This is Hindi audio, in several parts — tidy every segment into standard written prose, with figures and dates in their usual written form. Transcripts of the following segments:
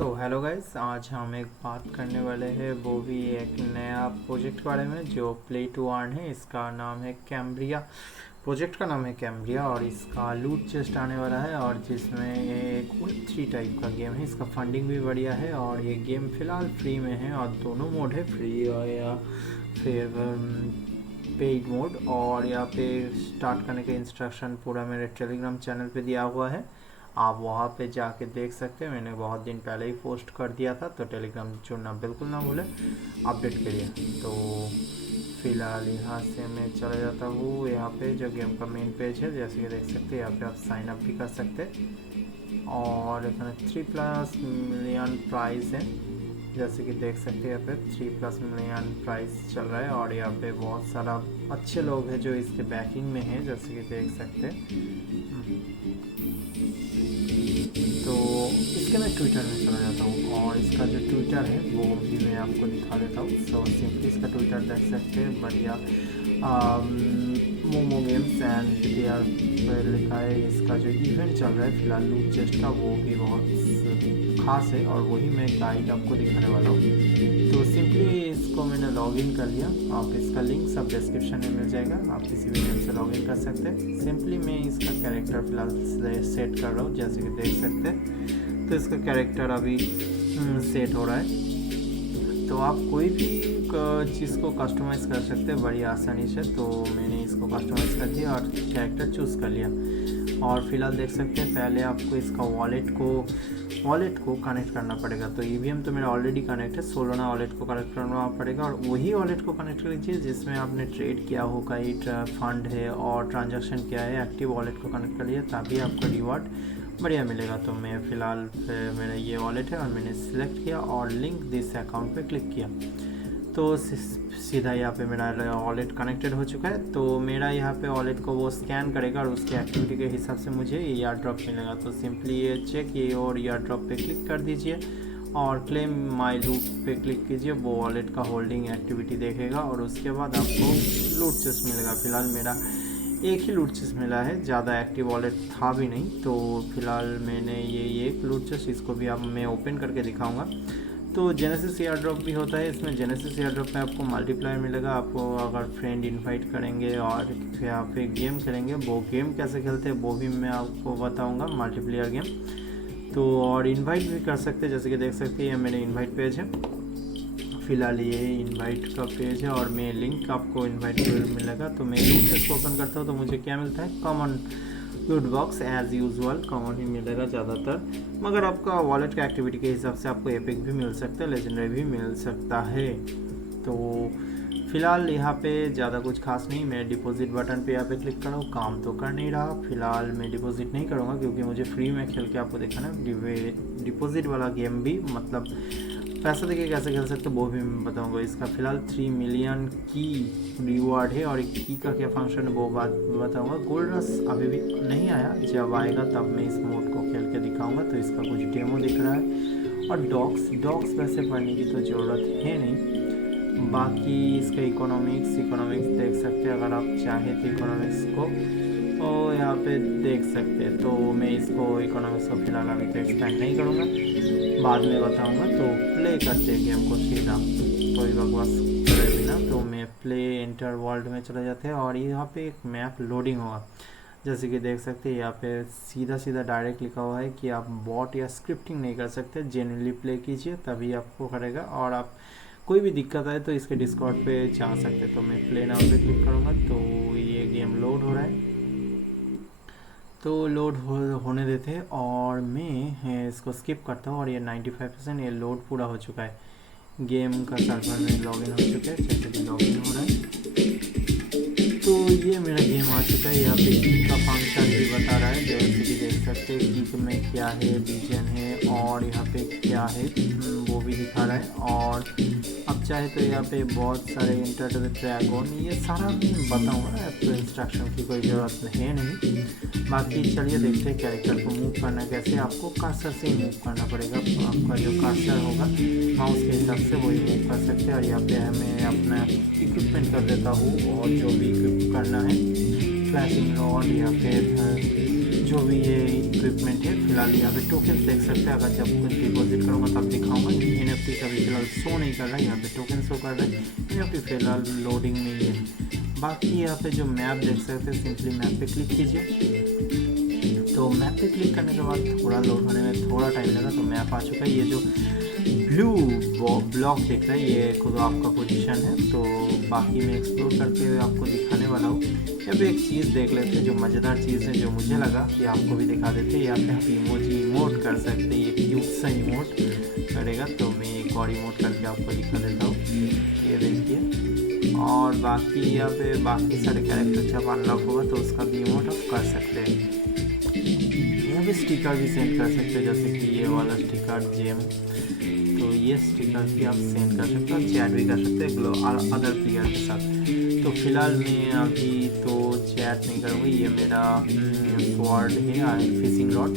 तो हेलो गाइस, आज हम एक बात करने वाले हैं, वो भी एक नया प्रोजेक्ट के बारे में जो प्ले टू अर्न है। इसका नाम है कैम्ब्रिया। प्रोजेक्ट का नाम है कैम्ब्रिया और इसका लूट चेस्ट आने वाला है, और जिसमें एक Web3 टाइप का गेम है। इसका फंडिंग भी बढ़िया है और ये गेम फ़िलहाल फ्री में है, और दोनों मोड है, फ्री और या फिर पेड मोड। और यहाँ पे स्टार्ट करने के इंस्ट्रक्शन पूरा मेरे टेलीग्राम चैनल पे दिया हुआ है, आप वहाँ पे जाके देख सकते हैं। मैंने बहुत दिन पहले ही पोस्ट कर दिया था, तो टेलीग्राम जुड़ना बिल्कुल ना भूलें अपडेट के लिए। तो फिलहाल यहाँ से मैं चला जाता हूँ यहाँ पे जो गेम का मेन पेज है। जैसे कि देख सकते हैं यहाँ पे आप साइन अप भी कर सकते हैं, और इसमें 3+ मिलियन प्राइस है। जैसे कि देख सकते हैं यहाँ पे 3+ मिलियन प्राइस चल रहा है, और यहाँ पे बहुत सारा अच्छे लोग हैं जो इसके बैकिंग में हैं, जैसे कि देख सकते हैं। तो इसके मैं ट्विटर में चला जाता हूँ, और इसका जो ट्विटर है वो भी मैं आपको दिखा देता हूँ। सो सिंपली इसका ट्विटर देख सकते हैं, बढ़िया मोमो गेम्स एंड बियर पर लिखा है। इसका जो इवेंट चल रहा है फिलहाल लूट चेस्ट का, वो भी बहुत खास है, और वही मैं गाइड आपको दिखाने वाला हूँ। तो सिंपली इसको मैंने लॉगिन कर लिया। आप इसका लिंक सब डिस्क्रिप्शन में मिल जाएगा, आप किसी भी नेम से लॉगिन कर सकते हैं। सिंपली मैं इसका कैरेक्टर फिलहाल सेट कर रहा हूँ, जैसे कि देख सकते हैं। तो इसका कैरेक्टर अभी सेट हो रहा है। तो आप कोई भी चीज़ को कस्टमाइज़ कर सकते हैं बड़ी आसानी से। तो मैंने इसको कस्टमाइज़ कर दिया और कैरेक्टर चूज़ कर लिया। और फिलहाल देख सकते हैं पहले आपको इसका वॉलेट को कनेक्ट करना पड़ेगा। तो ईवीएम तो मेरा ऑलरेडी कनेक्ट है, सोलोना वॉलेट को कनेक्ट करना पड़ेगा, और वही वॉलेट को कनेक्ट कर लीजिए जिसमें आपने ट्रेड किया हो, कई फंड है और ट्रांजैक्शन किया है। एक्टिव वॉलेट को कनेक्ट कर लिया, तभी आपको रिवॉर्ड बढ़िया मिलेगा। तो मैं फ़िलहाल मेरा ये वॉलेट है और मैंने सिलेक्ट किया और लिंक दिस अकाउंट पे क्लिक किया। तो सीधा यहाँ पे मेरा वॉलेट कनेक्टेड हो चुका है। तो मेरा यहाँ पे वॉलेट को वो स्कैन करेगा और उसके एक्टिविटी के हिसाब से मुझे एयर ड्रॉप मिलेगा। तो सिंपली ये चेक ये और एयर ड्रॉप पे क्लिक कर दीजिए, और क्लेम माई लूट पे क्लिक कीजिए। वो वॉलेट का होल्डिंग एक्टिविटी देखेगा, और उसके बाद आपको लूट चेस्ट मिलेगा। फ़िलहाल मेरा एक ही लूट चेस्ट मिला है, ज़्यादा एक्टिव वॉलेट था भी नहीं। तो फिलहाल मैंने ये एक लूट चेस्ट, इसको भी अब मैं ओपन करके दिखाऊंगा। तो जेनेसिस एयर ड्रॉप भी होता है इसमें। जेनेसिस एयर ड्रॉप में आपको मल्टीप्लायर मिलेगा। आपको अगर फ्रेंड इनवाइट करेंगे और फिर आप एक गेम खेलेंगे, वो गेम कैसे खेलते हैं वो भी मैं आपको बताऊंगा, मल्टीप्लेयर गेम। तो और इनवाइट भी कर सकते हैं, जैसे कि देख सकते हैं ये मेरे इनवाइट पेज है। फ़िलहाल ये इनवाइट का पेज है, और मैं लिंक आपको इनवाइट मिलेगा। तो मैं लूट चेस्ट ओपन करता हूँ, तो मुझे क्या मिलता है, common loot box as usual common ही मिलेगा ज़्यादातर, मगर आपका वॉलेट का एक्टिविटी के हिसाब से आपको एपिक भी मिल सकता है, लेजेंडरी भी मिल सकता है। तो फ़िलहाल यहाँ पे ज़्यादा कुछ खास नहीं। मैं डिपॉजिट बटन पे यहाँ पे क्लिक कर रहा हूँ, काम तो कर नहीं रहा। फ़िलहाल मैं डिपॉजिट नहीं करूँगा क्योंकि मुझे फ्री में खेल के आपको दिखाना। डिपॉजिट वाला गेम भी मतलब पैसा देके कैसे खेल सकते वो भी मैं बताऊंगा। इसका फ़िलहाल 3 मिलियन की रिवॉर्ड है, और की का क्या फंक्शन है वो बात बताऊंगा। गोल्ड रश अभी भी नहीं आया, जब आएगा तब मैं इस मोड को खेल के दिखाऊंगा। तो इसका कुछ डेमो दिख रहा है। और डॉग्स वैसे पढ़ने की तो ज़रूरत है नहीं। बाकी इसका इकोनॉमिक्स देख सकते हैं, अगर आप चाहें तो इकोनॉमिक्स को तो यहाँ पे देख सकते हैं। तो मैं इसको इकोनॉमिक्स को फिलहाल अभी तो एक्सपेंड नहीं करूँगा, बाद में बताऊँगा। तो प्ले करते हैं गेम को सीधा, कोई बकवास करे बिना। तो मैं प्ले एंटर वर्ल्ड में चले जाते हैं, और यहाँ पे एक मैप लोडिंग होगा। जैसे कि देख सकते हैं यहाँ पे सीधा डायरेक्ट लिखा हुआ है कि आप बॉट या स्क्रिप्टिंग नहीं कर सकते, जेन्युइनली प्ले कीजिए तभी आपको करेगा। और आप कोई भी दिक्कत आए तो इसके डिस्कॉर्ड पे जा सकते। तो मैं प्ले नाउ पे क्लिक करूँगा, तो ये गेम लोड हो रहा है। तो लोड होने देते हैं, और मैं इसको स्किप करता हूँ। और ये 95% ये लोड पूरा हो चुका है। गेम का सर्वर में लॉगिन हो चुका है, जैसे कि लॉगिन हो रहा है। तो ये मेरा गेम आ चुका है। यहाँ पे की का फंक्शन भी बता रहा है, जैसे कि देख सकते हैं की में क्या है, रीजन है, और यहाँ पे क्या है वो भी दिखा रहा है। और अब चाहे तो यहाँ पे बहुत सारे इंटर द ड्रैगन, ये सारा मैं बताऊँगा। तो इंस्ट्रक्शन की कोई ज़रूरत है नहीं। बाकी चलिए देखते हैं कैरेक्टर को मूव करना कैसे। आपको कर्सर से ही मूव करना पड़ेगा। आपका जो कर्सर होगा माउस के हिसाब से वही मूव कर सकते हैं। और यहाँ पे मैं अपना इक्विपमेंट कर देता हूँ, और जो भी इक्विप करना है, फ्लैशिंग रॉड या फिर जो भी ये इक्विपमेंट है फिलहाल यहाँ पे टोकन्स देख सकते हैं। अगर जब कुछ डिपॉजिट करूँगा तब दिखाऊंगा। NFT का भी फिलहाल शो नहीं कर रहा है, यहाँ पे टोकन शो कर रहा है। NFT फिलहाल लोडिंग में ही है। बाकी यहाँ पे जो मैप देख सकते हैं, सिंपली मैप पे क्लिक कीजिए। तो मैप पे क्लिक करने के बाद थोड़ा लोड होने में थोड़ा टाइम लगा, तो मैप आ चुका है। ये जो ब्लू ब्लॉक दिख रहा है ये खुद आपका पोजीशन है। तो बाकी मैं एक्सप्लोर करते हुए आपको दिखाने वाला हूँ। यहाँ पे एक चीज़ देख लेते हैं जो मज़ेदार चीज़ है, जो मुझे लगा कि आपको भी दिखा देते हैं। यहाँ पे आप इमोजी इमोट कर सकते हैं, ये क्यूट सा इमोट करेगा। तो मैं एक और इमोट करके आपको दिखा देता हूँ, ये देखिए। और बाकी यहाँ पे बाकी सारे कैरेक्टर जब अनलॉक होगा तो उसका भी इमोट आप कर सकते हैं। यहाँ पे स्टिकर भी सेंड कर सकते हैं, जैसे कि ये वाला स्टिकर जेम। तो ये स्टिकर भी आप सेंड कर सकते हो, चैट भी कर सकते हैं अदर प्लेयर के साथ। तो फिलहाल मैं अभी तो चैट नहीं करूँगा। ये मेरा स्वॉर्ड है, फिशिंग रॉड।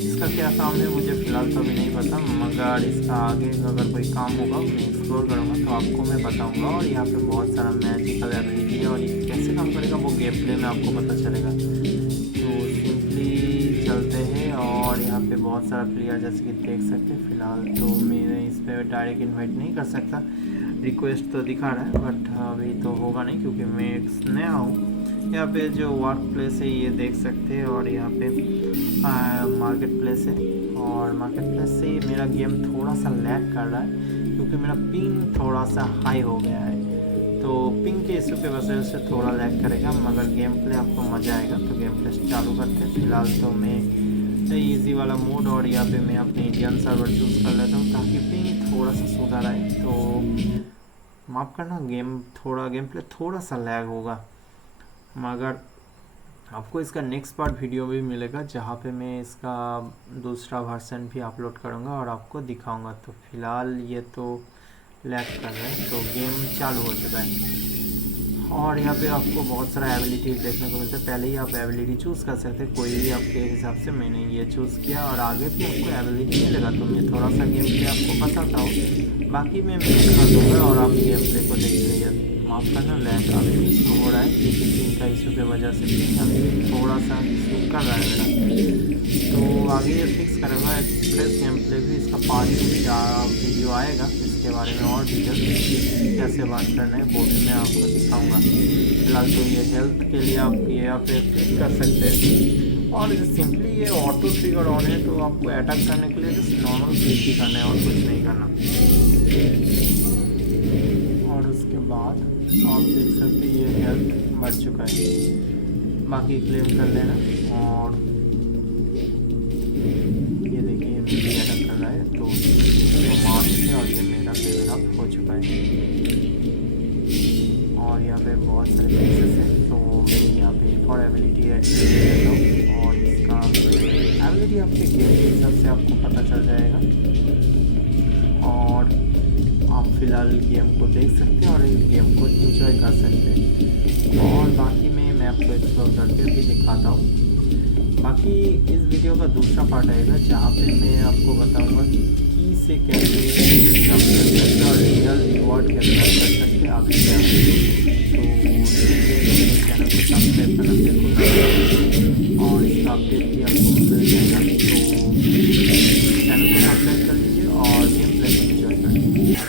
इसका क्या काम है मुझे फ़िलहाल तो अभी नहीं पता, मगर इसका आगे अगर कोई काम होगा मैं एक्सप्लोर करूँगा तो आपको मैं बताऊँगा। और यहाँ पे बहुत सारा मैजिकल एबिलिटी है और ये कैसे काम करेगा वो गेम प्ले में आपको पता चलेगा। तो सिंपली चलते हैं। और यहाँ पे बहुत सारा प्लेयर जैसे कि देख सकते हैं। फ़िलहाल तो मैं इस पर डायरेक्ट इन्वाइट नहीं कर सकता, रिक्वेस्ट तो दिखा रहा है, बट अभी तो होगा नहीं क्योंकि मैं नया हूँ। यहाँ पे जो वर्क प्लेस है ये देख सकते हैं। और यहाँ पे मार्केट प्लेस है। और मार्केट प्लेस से मेरा गेम थोड़ा सा लैग कर रहा है क्योंकि मेरा पिंग थोड़ा सा हाई हो गया है। तो पिंग के इशू के वजह से थोड़ा लैग करेगा, मगर गेम प्ले आपको मज़ा आएगा। तो गेम प्ले चालू करते हैं। फिलहाल तो मैं इजी वाला मोड और यहाँ पे मैं अपने इंडियन सर्वर चूज़ कर लेता हूँ ताकि पिंग थोड़ा सा सुधार आए। तो माफ़ करना, गेम प्ले थोड़ा सा लैग होगा, मगर आपको इसका नेक्स्ट पार्ट वीडियो भी मिलेगा जहाँ पे मैं इसका दूसरा वर्जन भी अपलोड करूँगा और आपको दिखाऊंगा। तो फिलहाल ये तो लैग कर रहा है, तो गेम चालू हो चुका है। और यहाँ पे आपको बहुत सारा एबिलिटी देखने को मिलता है। पहले ही आप एबिलिटी चूज़ कर सकते हैं, कोई भी आपके हिसाब से। मैंने ये चूज़ किया और आगे भी आपको एबिलिटी मिलेगा। तो मैं थोड़ा सा गेम प्ले आपको बताता हूँ, बाकी मैं दिखा दूँगा और आप गेम प्ले को देख लीजिए। माफ़ करना, लैग अभी भी इशू हो रहा है क्योंकि पिंग का इशू की वजह से पिंग अभी थोड़ा सा इशू कर रहा है मेरा। तो आगे ये फिक्स करेगा। एक्सप्रेस गेम प्ले भी इसका पार्ट 2 भी वीडियो आएगा, इसके बारे में और डिटेल कैसे बात करना है वो भी मैं आपको दिखाऊंगा। फिलहाल तो ये हेल्थ के लिए आप यहाँ पे क्लिक कर सकते हैं। और सिंपली ये ऑटो ट्रिगर ऑन है, तो आपको अटैक करने के लिए जस्ट नॉर्मल क्लिक ही करना है और कुछ नहीं करना। और उसके बाद आप देख सकते हैं ये हेल्थ बढ़ चुका है, बाकी क्लेम कर लेना। और ये देखिए मुझे अटैक कर रहा है, तो मार्च है और ये मेरा लेवल अप हो चुका है। और यहाँ पे बहुत सारे प्लेसेस हैं, तो मैं यहाँ पे फॉर एबिलिटी ऐड कर देता हूँ। और इसका एबिलिटी आपके गेम के हिसाब से आपको पता चल जाएगा। और आप फिलहाल गेम को देख सकते हैं और इस गेम को एंजॉय कर सकते हैं। और बाकी मैं मैप को एक्सप्लोर करके भी दिखाता हूँ। बाकी इस वीडियो का दूसरा पार्ट आएगा जहाँ पे मैं आपको बताऊँगा की से कैसे आप कर सकते हैं और रियल रिवॉर्ड कैसे आप कर सकते हैं आगे क्या। तो चैनल को सब्सक्राइब करना बिल्कुल ना भूलें और इसका अपडेट भी आपको मिल जाएगा। तो चैनल को सब्सक्राइब कर लीजिए और गेम प्ले को एंजॉय कर लीजिए।